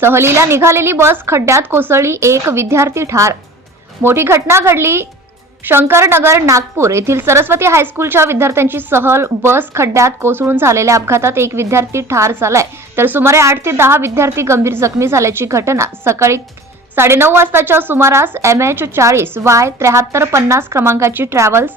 सहलीला निघालेली बस खड्ड्यात कोसळली एक विद्यार्थी ठार. मोठी घटना घडली शंकरनगर नागपूर येथील सरस्वती हायस्कूलच्या विद्यार्थ्यांची सहल बस खड्ड्यात कोसळून झालेल्या अपघातात एक विद्यार्थी ठार झालाय. तर सुमारे आठ ते दहा विद्यार्थी गंभीर जखमी झाल्याची घटना. सकाळी साडेनऊ वाजताच्या सुमारास एम एच चाळीस वाय त्र्याहत्तर पन्नास क्रमांकाची ट्रॅव्हल्स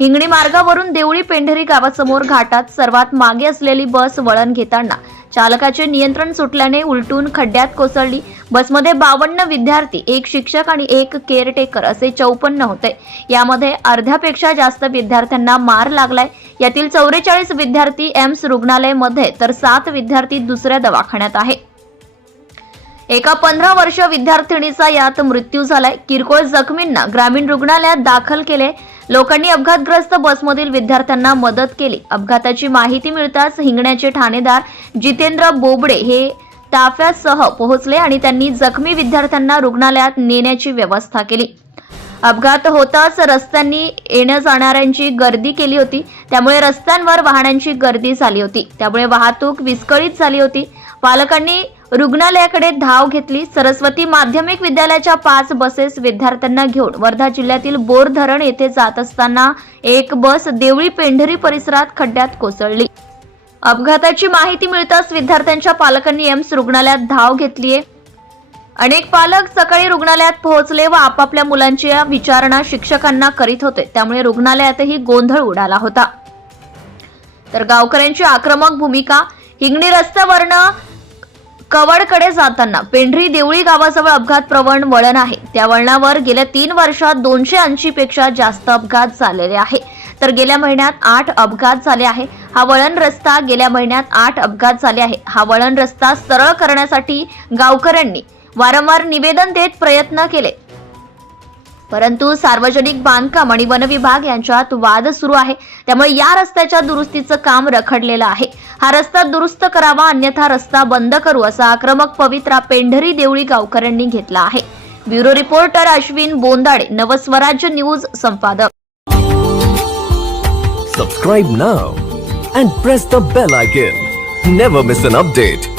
हिंगणी मार्गावरून देवळी पेंढरी गावासमोर घाटात सर्वात मागे असलेली बस वळण घेताना चालकाचे नियंत्रण सुटल्याने उलटून खड्ड्यात कोसळली. बसमध्ये बावन्न विद्यार्थी एक शिक्षक आणि एक केअरटेकर असे चौपन्न होते. यामध्ये अर्ध्यापेक्षा जास्त विद्यार्थ्यांना मार लागलाय. यातील चौवेचाळीस विद्यार्थी एम्स रुग्णालयमध्ये तर सात विद्यार्थी दुसऱ्या दवाखान्यात आहे. एका पंधरा वर्ष विद्यार्थिनीचा यात मृत्यू झालाय. किरकोळ जखमींना ग्रामीण रुग्णालयात दाखल केले. लोकांनी अपघातग्रस्त बसमधील विद्यार्थ्यांना मदत केली. अपघाताची माहिती मिळताच हिंगण्याचे ठाणेदार जितेंद्र बोबडे हे ताफ्यासह पोहोचले आणि त्यांनी जखमी विद्यार्थ्यांना रुग्णालयात नेण्याची व्यवस्था केली. अपघात होताच रस्त्यांनी येण्या जाणाऱ्यांची गर्दी केली होती. त्यामुळे रस्त्यांवर वाहनांची गर्दी झाली होती. त्यामुळे वाहतूक विस्कळीत झाली होती. पालकांनी रुग्णालयाकडे धाव घेतली. सरस्वती माध्यमिक विद्यालयाच्या पाच बसेस विद्यार्थ्यांना घेऊन वर्धा जिल्ह्यातील बोर धरण येथे जात असताना एक बस देवळी पेंढरी परिसरात खड्ड्यात कोसळली. अपघाताची माहिती मिळताच विद्यार्थ्यांच्या पालकांनी एम्स रुग्णालयात धाव घेतलीये. अनेक पालक सकाळी रुग्णालयात पोहोचले व आपापल्या मुलांची विचारणा शिक्षकांना करीत होते. त्यामुळे रुग्णालयातही गोंधळ उडाला होता. तर गावकऱ्यांची आक्रमक भूमिका. हिंगणी रस्त्यावरनं कवडकडे जाताना पेंढरी देवळी गावाजवळ अपघात प्रवण वळण आहे. त्या वळणावर गेल्या तीन वर्षात दोनशे ऐंशी पेक्षा जास्त अपघात झालेले आहे. तर गेल्या महिन्यात आठ अपघात झाले आहे. हा वळण रस्ता गेल्या महिन्यात आठ अपघात झाले आहे. हा वळण रस्ता सरळ करण्यासाठी गावकऱ्यांनी वारंवार निवेदन देत प्रयत्न केले. परंतु सार्वजनिक बांधकाम आणि वन विभाग यांच्यात वाद सुरू आहे. त्यामुळे या रस्त्याच्या दुरुस्तीचं काम रखडलेलं आहे. हा रस्ता दुरुस्त करावा अन्यथा रस्ता बंद करू असा आक्रमक पवित्रा पेंढरी देवळी गावकऱ्यांनी घेतला आहे. Bureau reporter Ashwin Bondade Navswarajya news संपादक. Subscribe now and press the bell icon never miss an update